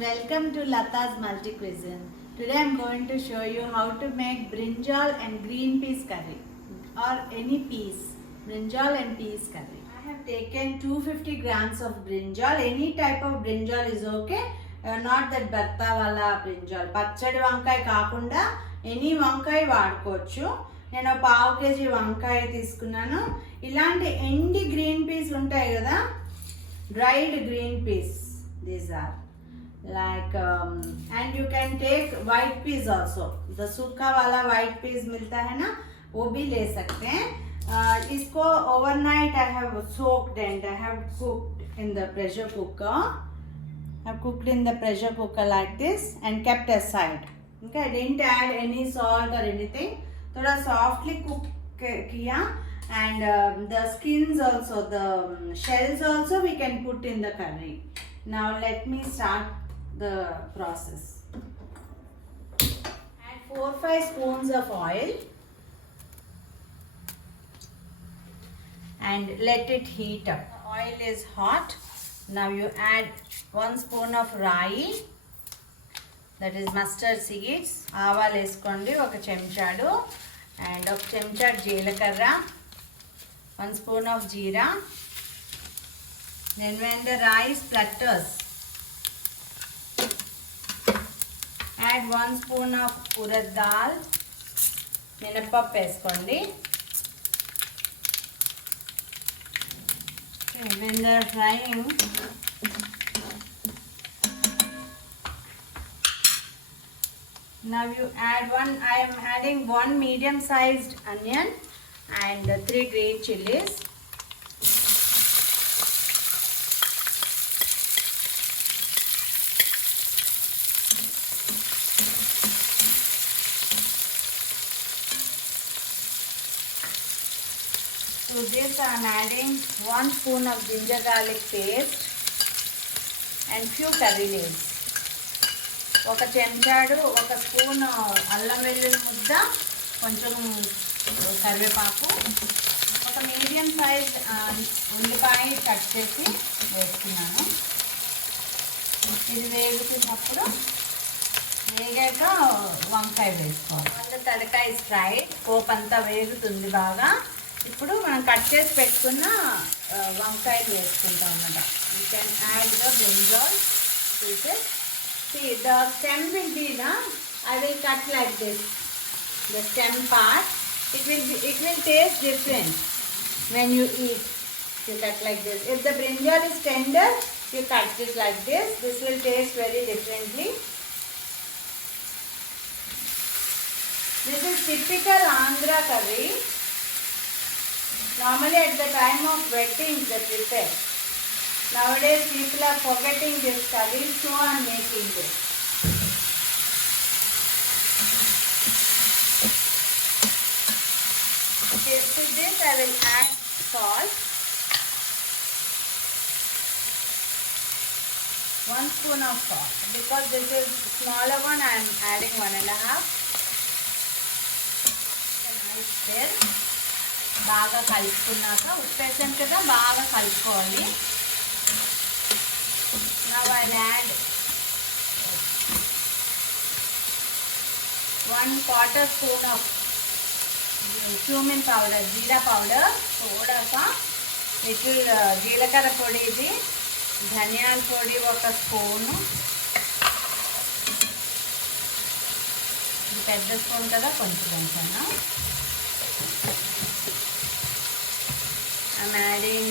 welcome to Lata's Multi Cuisine. Today I am going to show you how to make brinjal and green peas curry or any peas, brinjal and peas curry. I have taken 250 grams of brinjal. Any type of brinjal is okay. Not that Bharta wala brinjal. పచ్చడి వంకాయ కాకుండా any వంకాయ వాడుకోవచ్చు. నేను పావు KG వంకాయ తీసుకున్నాను. ఇలాంటి ఎండి గ్రీన్ పీస్ ఉంటాయి కదా, dried green peas. These are like and you can take white peas also. The सूखा वाला white peas मिलता है ना, वो भी ले सकते हैं. इसको overnight I have soaked and I have cooked in the pressure cooker. I have cooked in the pressure cooker like this and kept aside. Okay, I didn't add any salt or anything. थोड़ा softly cook किया. And the skins also, the shells also we can put in the curry. Now let me start the process. Add 4-5 spoons of oil and let it heat up. The oil is hot. Now you add 1 spoon of rayi, that is mustard seeds. Aval eskondi oka chemchadu and oka chemcha jeelakarra. 1 spoon of jeera. Then when the rice splutters, add 1 spoon of urad dal. Minapappu veskondi. When they are frying, now you add I am adding 1 medium sized onion and 3 green chilies. To this I am adding 1 spoon of ginger garlic paste and few curry leaves. ఒక చెంచాడు, ఒక spoon అల్లం వెల్లుల్లి ముద్ద, కొంచెం కరివేపాకు, ఒక medium size ఉల్లిపాయ కట్ చేసి వేస్తున్నాను. ఇది వేగుతున్నప్పుడు వేగాక వంకాయ వేసుకోవాలి. అంతా తడకాయ ఫ్రై, పోపు అంతా వేగుతుంది బాగా. ఇప్పుడు మనం కట్ చేసి పెట్టుకున్న వంకాయలు వేసుకుంటాం అన్నమాట. You can add the brinjal pieces. See, the stem will be I will cut like this. The stem part, it will taste different when you eat. You cut like this. If the brinjal is tender, you cut it like this. This will taste very differently. This is typical Andhra curry. Normally at the time of weddings they prepare. Nowadays people are forgetting this curry, so I am making this. Okay, to this I will add salt. 1 spoon of salt. Because this is smaller one, I am adding 1.5. Nice stir. బాగా కలుపుకున్నాక ఉప్పు వేసాను కదా, బాగా కలుపుకోవాలి. Now I'll add 1/4 spoon of cumin powder, jeera powder. थोड़ा सा little జీలకర్ర పొడి, ఇది ధనియాల పొడి 1 స్పూను. ఇది పెద్ద స్పూన్ కదా, కొంచెం కొంచెం. I'm adding,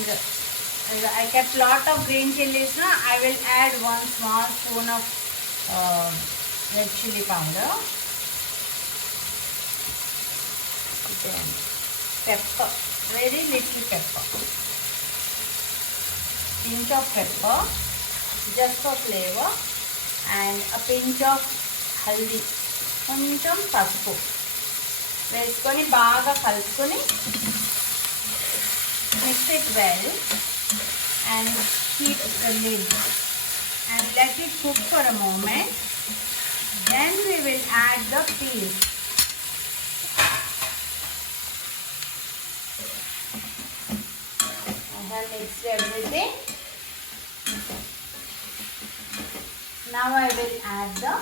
I kept lot of green chilies now. I will add 1 small spoon of red chili powder. Then pepper, very little pepper. Pinch of pepper, just for flavor, and a pinch of haldi. కొంచెం పసుపు వేసుకొని బాగా కలుపుకొని mix it well and keep the lid and let it cook for a moment. Then we will add the peas. I have mixed everything. Now I will add the,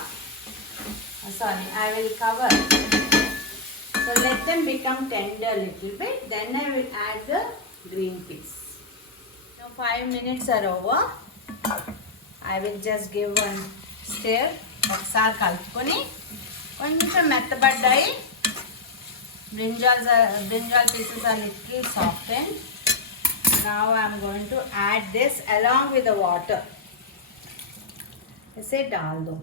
I will cover. So let them become tender a little bit. Then I will add the green peas. Now 5 minutes are over. I will just give one stir. ఒకసారి కలుపుకొని కొంచెం మెత్తబడ్డాయి. Brinjal pieces are little softened. Now I am going to add this along with the water. इसे डाल दो.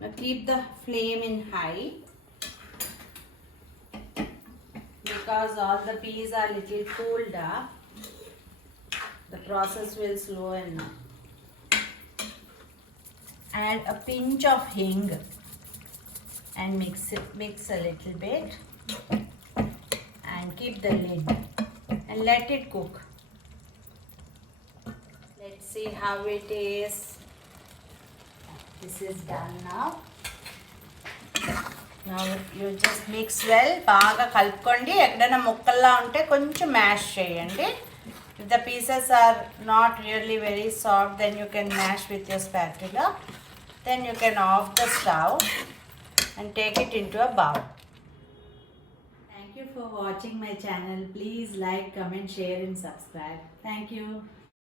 Now keep the flame in high because all the peas are little cooled up. The process will slow now. Add a pinch of hing and mix a little bit and keep the lid and let it cook. Let's see how it is. This is done now. Now you just mix well. బాగా కలుపుకోండి. ఎక్కడైనా ముక్కల్లా ఉంటే కొంచెం mash చేయండి. If the pieces are not really very soft, then you can mash with your spatula. Then you can off the stove and take it into a bowl. Thank you for watching my channel. Please like, comment, share and subscribe. Thank you.